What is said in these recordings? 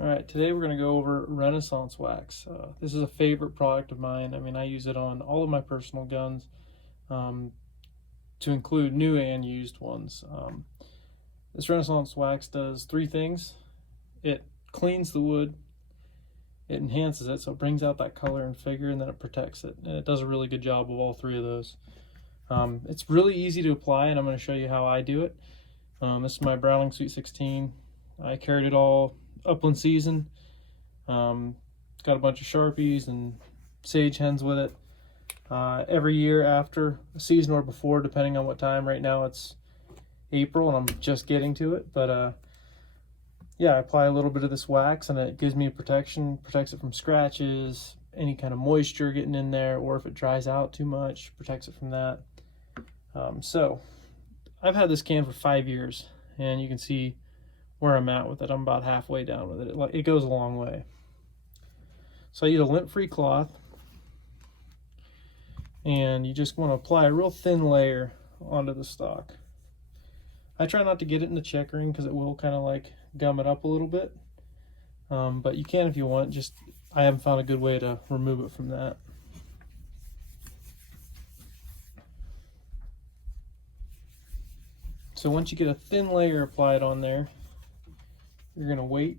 All right, today we're going to go over Renaissance wax. This is a favorite product of mine. I mean, I use it on all of my personal guns, um, to include new and used ones. This Renaissance wax does three things. It cleans the wood, it enhances it, so it brings out that color and figure, and then it protects it. And it does a really good job of all three of those. It's really easy to apply, and I'm going to show you how I do it. This is my Browning Sweet 16. I carried it all upland season. Got a bunch of Sharpies and sage hens with it. Every year after a season or before, depending on what time. Right now it's April and I'm just getting to it, but yeah, I apply a little bit of this wax and it gives me a protection, protects it from scratches, any kind of moisture getting in there, or if it dries out too much, protects it from that. So I've had this can for 5 years, and you can see where I'm at with it. I'm about halfway down with it. It goes a long way. So I use a lint-free cloth, and you just want to apply a real thin layer onto the stock. I try not to get it in the checkering because it will kind of like gum it up a little bit, but you can if you want. Just I haven't found a good way to remove it from that. So once you get a thin layer applied on there, you're going to wait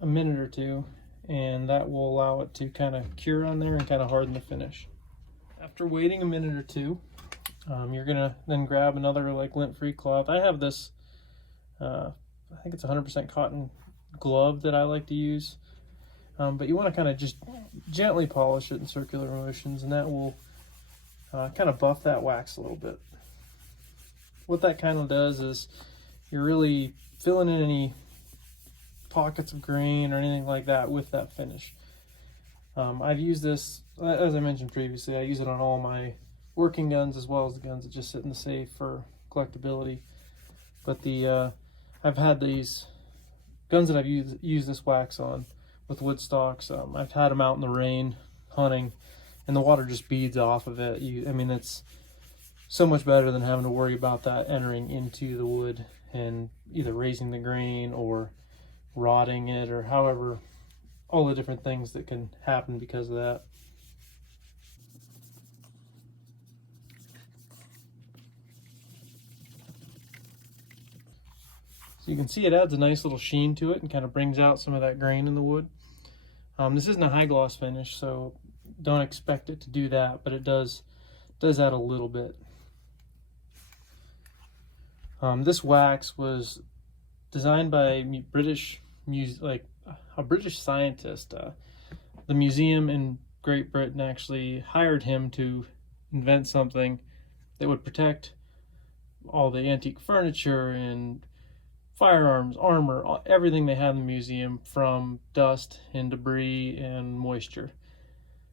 a minute or two, and that will allow it to kind of cure on there and kind of harden the finish. After waiting a minute or two, you're going to then grab another like lint-free cloth. I have this, I think it's 100% cotton glove that I like to use, but you want to kind of just gently polish it in circular motions, and that will kind of buff that wax a little bit. What that kind of does is you're really filling in any pockets of grain or anything like that with that finish. I've used this, as I mentioned previously, I use it on all my working guns as well as the guns that just sit in the safe for collectability. But I've had these guns that I've used this wax on with wood stocks. I've had them out in the rain hunting, and the water just beads off of it. I mean, it's so much better than having to worry about that entering into the wood and either raising the grain or rotting it, or however, all the different things that can happen because of that. So you can see it adds a nice little sheen to it and kind of brings out some of that grain in the wood. This isn't a high gloss finish, so don't expect it to do that, but it does add a little bit. This wax was designed by a British scientist. The museum in Great Britain actually hired him to invent something that would protect all the antique furniture and firearms, armor, everything they had in the museum from dust and debris and moisture.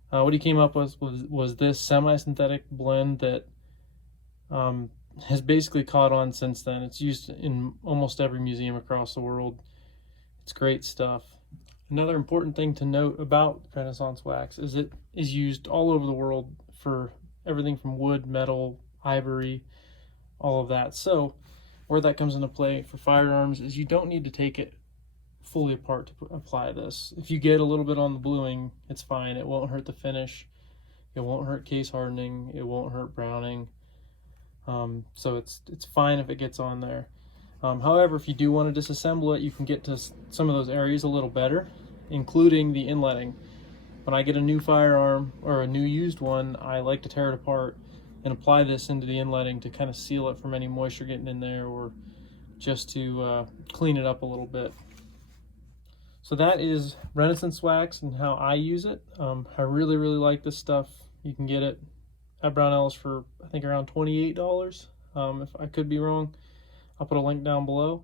What he came up with was this semi-synthetic blend that has basically caught on since then. It's used in almost every museum across the world. It's great stuff. Another important thing to note about Renaissance wax is it is used all over the world for everything from wood, metal, ivory, all of that. So where that comes into play for firearms is you don't need to take it fully apart to apply this. If you get a little bit on the bluing, it's fine. It won't hurt the finish. It won't hurt case hardening. It won't hurt browning. So it's fine if it gets on there. However, if you do want to disassemble it, you can get to some of those areas a little better, including the inletting. When I get a new firearm or a new used one, I like to tear it apart and apply this into the inletting to kind of seal it from any moisture getting in there, or just to clean it up a little bit. So that is Renaissance wax and how I use it. I really like this stuff. You can get it at Brownells for I think around $28. If I could be wrong, I'll put a link down below.